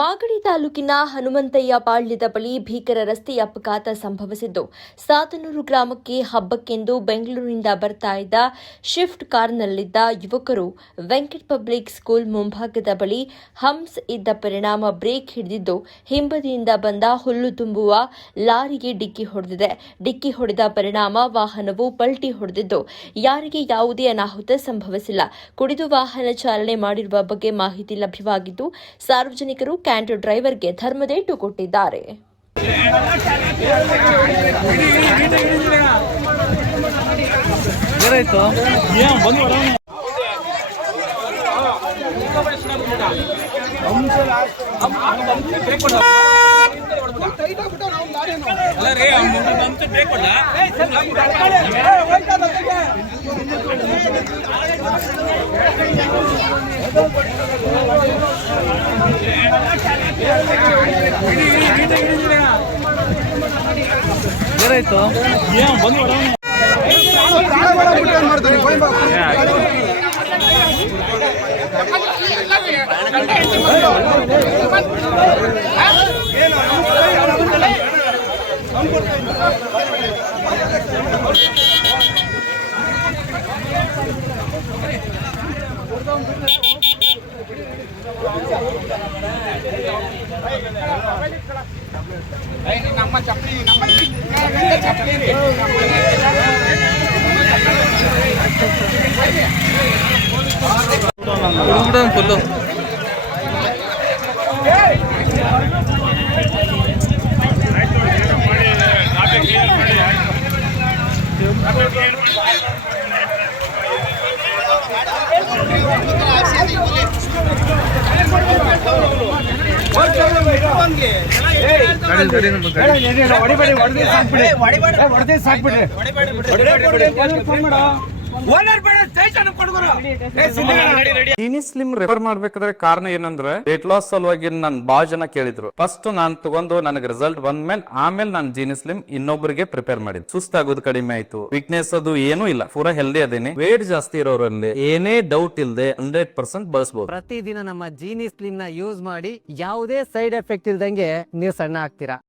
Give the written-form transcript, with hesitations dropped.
ಮಾಗಡಿ ತಾಲೂಕಿನ ಹನುಮಂತಯ್ಯ ಪಾಳ್ಯದ ಬಳಿ ಭೀಕರ ರಸ್ತೆ ಅಪಘಾತ ಸಂಭವಿಸಿದ್ದು, ಸಾತನೂರು ಗ್ರಾಮಕ್ಕೆ ಹಬ್ಬಕ್ಕೆಂದು ಬೆಂಗಳೂರಿನಿಂದ ಬರ್ತಾ ಇದ್ದ ಶಿಫ್ಟ್ ಕಾರ್ನಲ್ಲಿದ್ದ ಯುವಕರು ವೆಂಕಟ್ ಪಬ್ಲಿಕ್ ಸ್ಕೂಲ್ ಮುಂಭಾಗದ ಬಳಿ ಹಂಪ್ಸ್ ಇದ್ದ ಪರಿಣಾಮ ಬ್ರೇಕ್ ಹಿಡಿದಿದ್ದು, ಹಿಂಬದಿಯಿಂದ ಬಂದ ಹುಲ್ಲು ತುಂಬುವ ಲಾರಿಗೆ ಡಿಕ್ಕಿ ಹೊಡೆದಿದೆ. ಡಿಕ್ಕಿ ಹೊಡೆದ ಪರಿಣಾಮ ವಾಹನವು ಪಲ್ಟಿ ಹೊಡೆದಿದ್ದು, ಯಾರಿಗೆ ಯಾವುದೇ ಅನಾಹುತ ಸಂಭವಿಸಿಲ್ಲ. ಕುಡಿದು ವಾಹನ ಚಾಲನೆ ಮಾಡಿರುವ ಬಗ್ಗೆ ಮಾಹಿತಿ ಲಭ್ಯವಾಗಿದ್ದು, ಸಾರ್ವಜನಿಕರು ಕ್ಯಾಂಟರ್ ಡ್ರೈವರ್ಗೆ ಧರ್ಮದೇಟು ಕೊಟ್ಟಿದ್ದಾರೆ. ನಮ್ಮ ಚಪ್ಪಲಿ ಫುಲ್ಲು ಜೀನಿ ಸ್ಲಿಮ್ ರೆಫರ್ ಮಾಡ್ಬೇಕಾದ್ರೆ ಕಾರಣ ಏನಂದ್ರೆ ವೇಟ್ ಲಾಸ್ ಸಲುವಾಗಿ ನನ್ ಬಾಳ ಜನ ಕೇಳಿದ್ರು. ಫಸ್ಟ್ ನಾನ್ ತಗೊಂಡು ನನಗೆ ರಿಸಲ್ಟ್ ಬಂದ್ಮೇಲೆ ಆಮೇಲೆ ನಾನು ಜೀನಿ ಸ್ಲಿಮ್ ಇನ್ನೊಬ್ಬರಿಗೆ ಪ್ರಿಪೇರ್ ಮಾಡಿದ್. ಸುಸ್ತಾಗೋದು ಕಡಿಮೆ ಆಯ್ತು, ವೀಕ್ನೆಸ್ ಅದು ಏನೂ ಇಲ್ಲ, ಪೂರಾ ಹೆಲ್ದಿ ಅದೇನೆ. ವೇಟ್ ಜಾಸ್ತಿ ಇರೋರಲ್ಲಿ ಏನೇ ಡೌಟ್ ಇಲ್ಲದೆ 100% ಬಳಸಬಹುದು. ಪ್ರತಿದಿನ ನಮ್ಮ ಜೀನಿ ಸ್ಲಿಮ್ ನ ಯೂಸ್ ಮಾಡಿ ಯಾವುದೇ ಸೈಡ್ ಎಫೆಕ್ಟ್ ಇಲ್ದಂಗೆ ನೀವು ಸಣ್ಣ ಆಗ್ತೀರಾ.